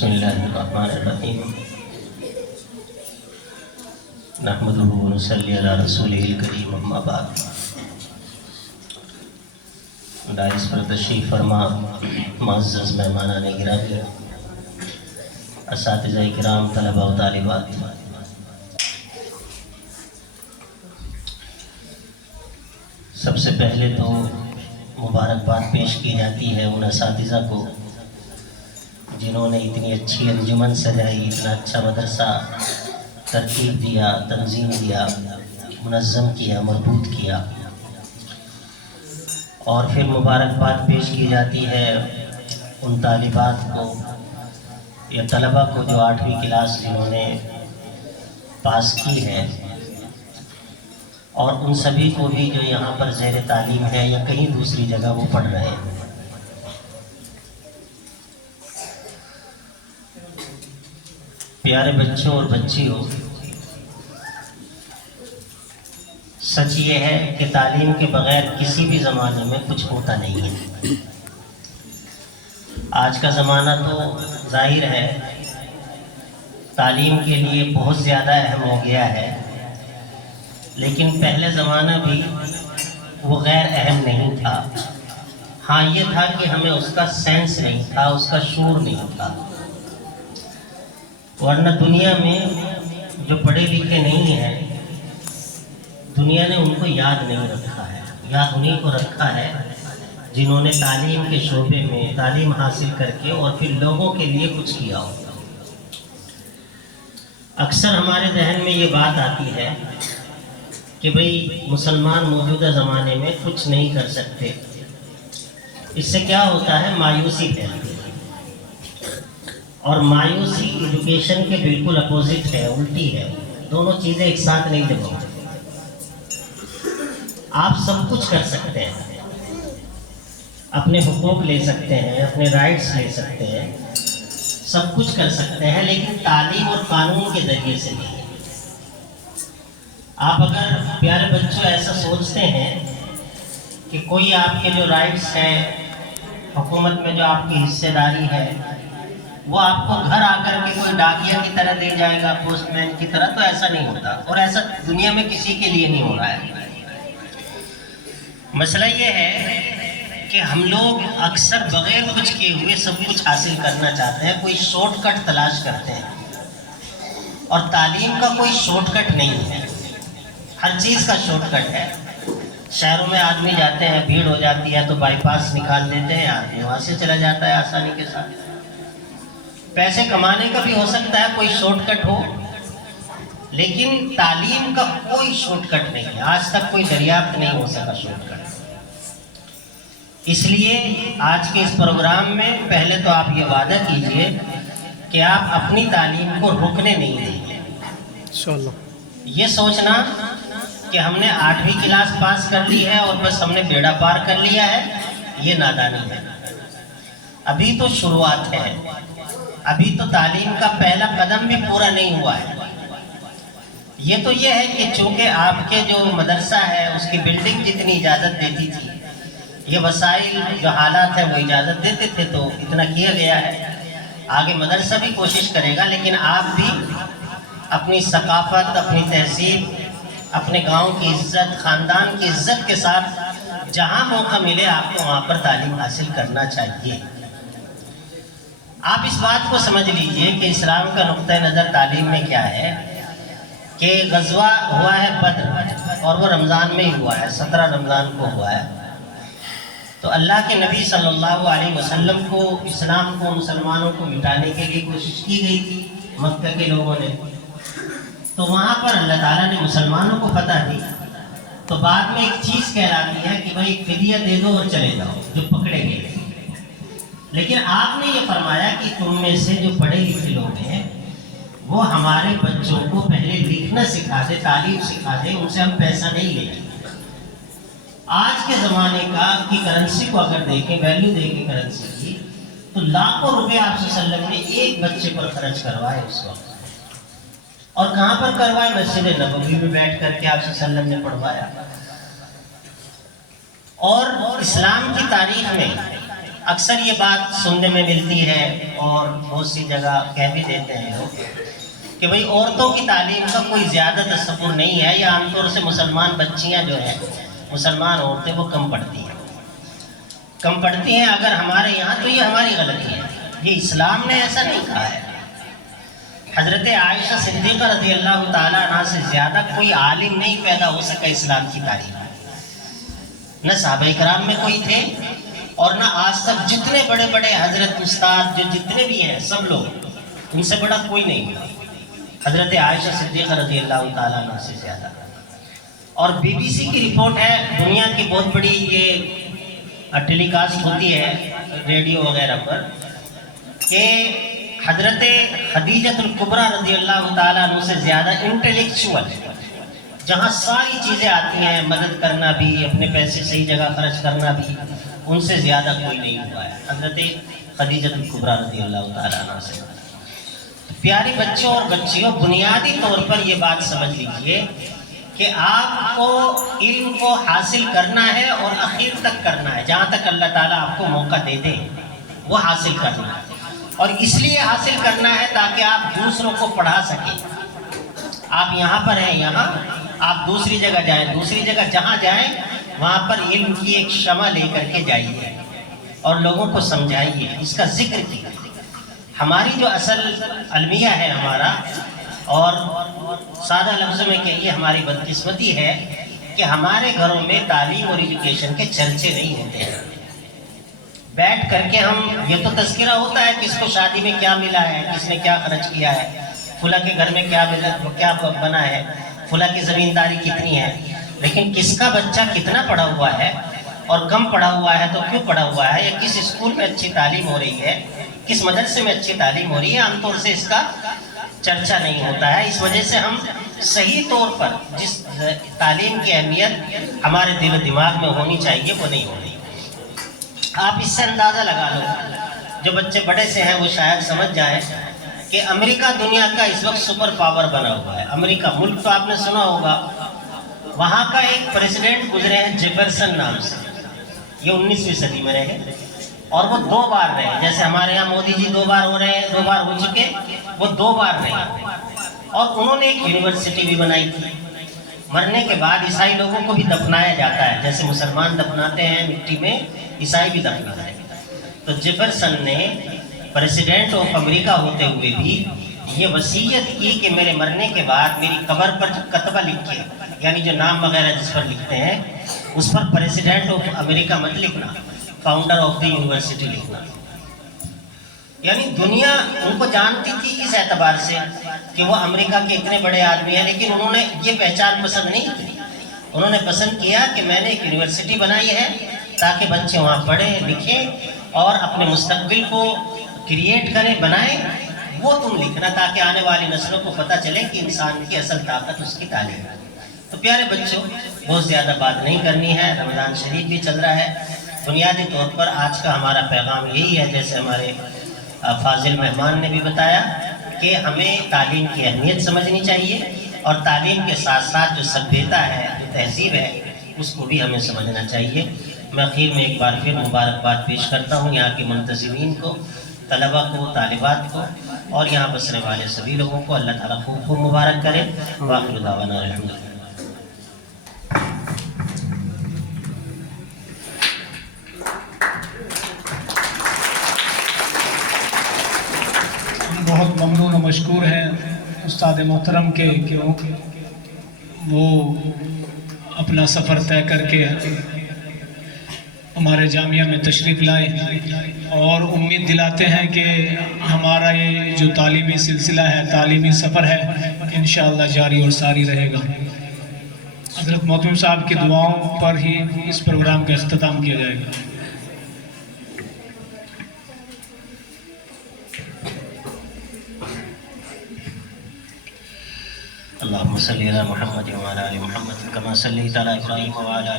بسم اللہ الرحمن الرحیم نحمدہ ونصلی علی رسولہ الکریم اما بعد۔ ڈائس پر تشریف فرما معزز مہمانان گرامی، اساتذہ کرام، طلباء و طالبات، سب سے پہلے تو مبارکباد پیش کی جاتی ہے ان اساتذہ کو جنہوں نے اتنی اچھی انجمن سجائی، اتنا اچھا مدرسہ ترتیب دیا، تنظیم دیا، منظم کیا، مربوط کیا۔ اور پھر مبارکباد پیش کی جاتی ہے ان طالبات کو یا طلباء کو جو 8ویں کلاس جنہوں نے پاس کی ہے، اور ان سبھی کو بھی جو یہاں پر زیر تعلیم ہے یا کہیں دوسری جگہ وہ پڑھ رہے ہیں۔ پیارے بچوں اور بچیوں، سچ یہ ہے کہ تعلیم کے بغیر کسی بھی زمانے میں کچھ ہوتا نہیں ہے۔ آج کا زمانہ تو ظاہر ہے تعلیم کے لیے بہت زیادہ اہم ہو گیا ہے، لیکن پہلے زمانہ بھی وہ غیر اہم نہیں تھا۔ ہاں یہ تھا کہ ہمیں اس کا سینس نہیں تھا، اس کا شعور نہیں تھا، ورنہ دنیا میں جو پڑھے لکھے نہیں ہیں دنیا نے ان کو یاد نہیں رکھا ہے، یاد انہیں کو رکھا ہے جنہوں نے تعلیم کے شعبے میں تعلیم حاصل کر کے اور پھر لوگوں کے لیے کچھ کیا ہو۔ اکثر ہمارے ذہن میں یہ بات آتی ہے کہ بھئی مسلمان موجودہ زمانے میں کچھ نہیں کر سکتے، اس سے کیا ہوتا ہے؟ مایوسی پھیلتی ہے، اور مایوسی ایجوکیشن کے بالکل اپوزٹ ہے، الٹی ہے۔ دونوں چیزیں ایک ساتھ نہیں جمع۔ آپ سب کچھ کر سکتے ہیں، اپنے حقوق لے سکتے ہیں، اپنے رائٹس لے سکتے ہیں، سب کچھ کر سکتے ہیں، لیکن تعلیم اور قانون کے ذریعے سے نہیں۔ آپ اگر پیارے بچوں ایسا سوچتے ہیں کہ کوئی آپ کے جو رائٹس ہیں، حکومت میں جو آپ کی حصہ داری ہے، وہ آپ کو گھر آ کر کے کوئی ڈاکیا کی طرح دے جائے گا، پوسٹ مین کی طرح، تو ایسا نہیں ہوتا، اور ایسا دنیا میں کسی کے لیے نہیں ہو رہا ہے۔ مسئلہ یہ ہے کہ ہم لوگ اکثر بغیر کچھ کیے ہوئے سب کچھ حاصل کرنا چاہتے ہیں، کوئی شارٹ کٹ تلاش کرتے ہیں، اور تعلیم کا کوئی شارٹ کٹ نہیں ہے۔ ہر چیز کا شارٹ کٹ ہے۔ شہروں میں آدمی جاتے ہیں، بھیڑ ہو جاتی ہے تو بائی پاس نکال دیتے ہیں، آدمی وہاں سے چلا جاتا ہے آسانی کے ساتھ۔ پیسے کمانے کا بھی ہو سکتا ہے کوئی شارٹ کٹ ہو، لیکن تعلیم کا کوئی شارٹ کٹ نہیں ہے۔ آج تک کوئی دریافت نہیں ہو سکا شارٹ کٹ۔ اس لیے آج کے اس پروگرام میں پہلے تو آپ یہ وعدہ کیجئے کہ آپ اپنی تعلیم کو رکنے نہیں دیں گے۔ انشاءاللہ۔ یہ سوچنا کہ ہم نے 8ویں کلاس پاس کر لی ہے اور بس ہم نے بیڑا پار کر لیا ہے، یہ نادانی ہے۔ ابھی تو شروعات ہے، ابھی تو تعلیم کا پہلا قدم بھی پورا نہیں ہوا ہے۔ یہ تو یہ ہے کہ چونکہ آپ کے جو مدرسہ ہے اس کی بلڈنگ جتنی اجازت دیتی تھی، یہ وسائل جو حالات ہیں وہ اجازت دیتے تھے، تو اتنا کیا گیا ہے۔ آگے مدرسہ بھی کوشش کرے گا، لیکن آپ بھی اپنی ثقافت، اپنی تہذیب، اپنے گاؤں کی عزت، خاندان کی عزت کے ساتھ جہاں موقع ملے آپ کو وہاں پر تعلیم حاصل کرنا چاہیے۔ آپ اس بات کو سمجھ لیجئے کہ اسلام کا نقطہ نظر تعلیم میں کیا ہے کہ غزوہ ہوا ہے بدر، اور وہ رمضان میں ہی ہوا ہے، 17 رمضان کو ہوا ہے۔ تو اللہ کے نبی صلی اللہ علیہ وسلم کو، اسلام کو، مسلمانوں کو مٹانے کے لیے کوشش کی گئی تھی مکہ کے لوگوں نے، تو وہاں پر اللہ تعالیٰ نے مسلمانوں کو فتح دی۔ تو بعد میں ایک چیز کہلاتی ہے کہ بھائی فدیہ دے دو اور چلے جاؤ جو پکڑے گئے۔ لیکن آپ نے یہ فرمایا کہ تم میں سے جو پڑھے لکھے لوگ ہیں وہ ہمارے بچوں کو پہلے لکھنا سکھا دے، تعلیم سکھا دے، ان سے ہم پیسہ نہیں لیں گے۔ آج کے زمانے کی کرنسی کو اگر دیکھیں، ویلیو دیکھیں کرنسی کی، تو لاکھوں روپے آپ صلی اللہ علیہ وسلم نے ایک بچے پر خرچ کروائے اس وقت۔ اور کہاں پر کروائے؟ مسجد نبوی میں بیٹھ کر کے آپ صلی اللہ علیہ وسلم نے پڑھوایا۔ اور اسلام کی تاریخ میں اکثر یہ بات سننے میں ملتی ہے اور بہت سی جگہ کہہ بھی دیتے ہیں لوگ کہ بھئی عورتوں کی تعلیم کا کوئی زیادہ تصور نہیں ہے، یا عام طور سے مسلمان بچیاں جو ہیں، مسلمان عورتیں وہ کم پڑھتی ہیں اگر ہمارے یہاں، تو یہ ہماری غلطی ہے، یہ اسلام نے ایسا نہیں کہا ہے۔ حضرت عائشہ صدیقہ رضی اللہ تعالیٰ عنہ سے زیادہ کوئی عالم نہیں پیدا ہو سکا اسلام کی تاریخ میں، نہ صحابہ کرام میں کوئی تھے، اور نہ آج تک جتنے بڑے بڑے حضرت استاد جو جتنے بھی ہیں سب لوگ، ان سے بڑا کوئی نہیں ہوا حضرت عائشہ صدیقہ رضی اللہ تعالیٰ عنہ سے زیادہ۔ اور بی بی سی کی رپورٹ ہے، دنیا کی بہت بڑی یہ ٹیلی کاسٹ ہوتی ہے ریڈیو وغیرہ پر، کہ حضرت خدیجۃ الکبریٰ رضی اللہ تعالیٰ عنہ سے زیادہ انٹلیکچوئل، جہاں ساری چیزیں آتی ہیں، مدد کرنا بھی، اپنے پیسے صحیح جگہ خرچ کرنا بھی، ان سے زیادہ کوئی نہیں ہوا ہے حضرت خدیجۃ الکبریٰ رضی اللہ تعالیٰ عنہ سے۔ پیارے بچوں اور بچیوں، بنیادی طور پر یہ بات سمجھ لیجئے کہ آپ کو علم کو حاصل کرنا ہے اور اخیر تک کرنا ہے، جہاں تک اللہ تعالیٰ آپ کو موقع دے دے وہ حاصل کرنا ہے، اور اس لیے حاصل کرنا ہے تاکہ آپ دوسروں کو پڑھا سکیں۔ آپ یہاں پر ہیں، یہاں آپ دوسری جگہ جائیں، دوسری جگہ جہاں جائیں وہاں پر علم کی ایک شمع لے کر کے جائیے اور لوگوں کو سمجھائیے، اس کا ذکر کیجیے۔ ہماری جو اصل المیہ ہے ہمارا، اور سادہ لفظوں میں کہیے ہماری بدقسمتی ہے کہ ہمارے گھروں میں تعلیم اور ایجوکیشن کے چرچے نہیں ہوتے ہیں۔ بیٹھ کر کے ہم، یہ تو تذکرہ ہوتا ہے کس کو شادی میں کیا ملا ہے، کس نے کیا خرچ کیا ہے، فلاں کے گھر میں کیا بنا ہے، فلاں کی زمینداری کتنی ہے، لیکن کس کا بچہ کتنا پڑھا ہوا ہے اور کم پڑھا ہوا ہے تو کیوں پڑھا ہوا ہے، یا کس اسکول میں اچھی تعلیم ہو رہی ہے، کس مدرسے میں اچھی تعلیم ہو رہی ہے، عام طور سے اس کا چرچا نہیں ہوتا ہے۔ اس وجہ سے ہم صحیح طور پر جس تعلیم کی اہمیت ہمارے دل و دماغ میں ہونی چاہیے وہ نہیں ہو رہی۔ آپ اس سے اندازہ لگا لو، جو بچے بڑے سے ہیں وہ شاید سمجھ جائیں کہ امریکہ دنیا کا اس وقت سپر پاور بنا ہوا ہے۔ امریکہ ملک تو آپ نے سنا ہوگا، وہاں کا ایک پریزیڈنٹ گزرے ہیں جیفرسن نام سے، یہ 19ویں صدی میں رہے، اور وہ 2 بار رہے، جیسے ہمارے یہاں مودی جی 2 بار ہو رہے ہیں، 2 بار ہو چکے، وہ 2 بار رہے، اور انہوں نے ایک یونیورسٹی بھی بنائی تھی۔ مرنے کے بعد عیسائی لوگوں کو بھی دفنایا جاتا ہے، جیسے مسلمان دفناتے ہیں مٹی میں، عیسائی بھی دفناتے ہیں۔ تو جیفرسن نے پریزیڈنٹ آف امریکہ ہوتے ہوئے بھی یہ وصیت کی کہ میرے مرنے کے بعد میری قبر پر جو کتبہ لکھے، یعنی جو نام وغیرہ جس پر لکھتے ہیں، اس پر پریزیڈنٹ آف امریکہ مت لکھنا، فاؤنڈر آف دی یونیورسٹی لکھنا۔ یعنی دنیا ان کو جانتی تھی اس اعتبار سے کہ وہ امریکہ کے اتنے بڑے آدمی ہیں، لیکن انہوں نے یہ پہچان پسند نہیں کی۔ انہوں نے پسند کیا کہ میں نے ایک یونیورسٹی بنائی ہے تاکہ بچے وہاں پڑھیں لکھیں اور اپنے مستقبل کو کریٹ کریں، بنائیں، وہ تم لکھنا، تاکہ آنے والی نسلوں کو پتہ چلے کہ انسان کی اصل طاقت اس کی تعلیم ہے۔ تو پیارے بچوں، بہت زیادہ بات نہیں کرنی ہے، رمضان شریف بھی چل رہا ہے۔ بنیادی طور پر آج کا ہمارا پیغام یہی ہے، جیسے ہمارے فاضل مہمان نے بھی بتایا، کہ ہمیں تعلیم کی اہمیت سمجھنی چاہیے، اور تعلیم کے ساتھ ساتھ جو سبھیتا ہے، جو تہذیب ہے، اس کو بھی ہمیں سمجھنا چاہیے۔ میں اخیر میں ایک بار پھر مبارکباد پیش کرتا ہوں یہاں کے منتظمین کو، طلباء کو، طالبات کو، اور یہاں بسنے والے سبھی لوگوں کو اللہ تعالیٰ خوب خوب مبارک کرے۔ وآخر دعوانا الحمدللہ۔ بہت ممنون و مشکور ہیں استاد محترم کے کہ وہ اپنا سفر طے کر کے ہمارے جامعہ میں تشریف لائے، اور امید دلاتے ہیں کہ ہمارا یہ جو تعلیمی سلسلہ ہے، تعلیمی سفر ہے، انشاءاللہ جاری اور ساری رہے گا۔ حضرت محترم صاحب کی دعاؤں پر ہی اس پروگرام کا اختتام کیا جائے گا۔ اللهم صل على محمد وعلى ال محمد كما صليت على ابراهيم وعلى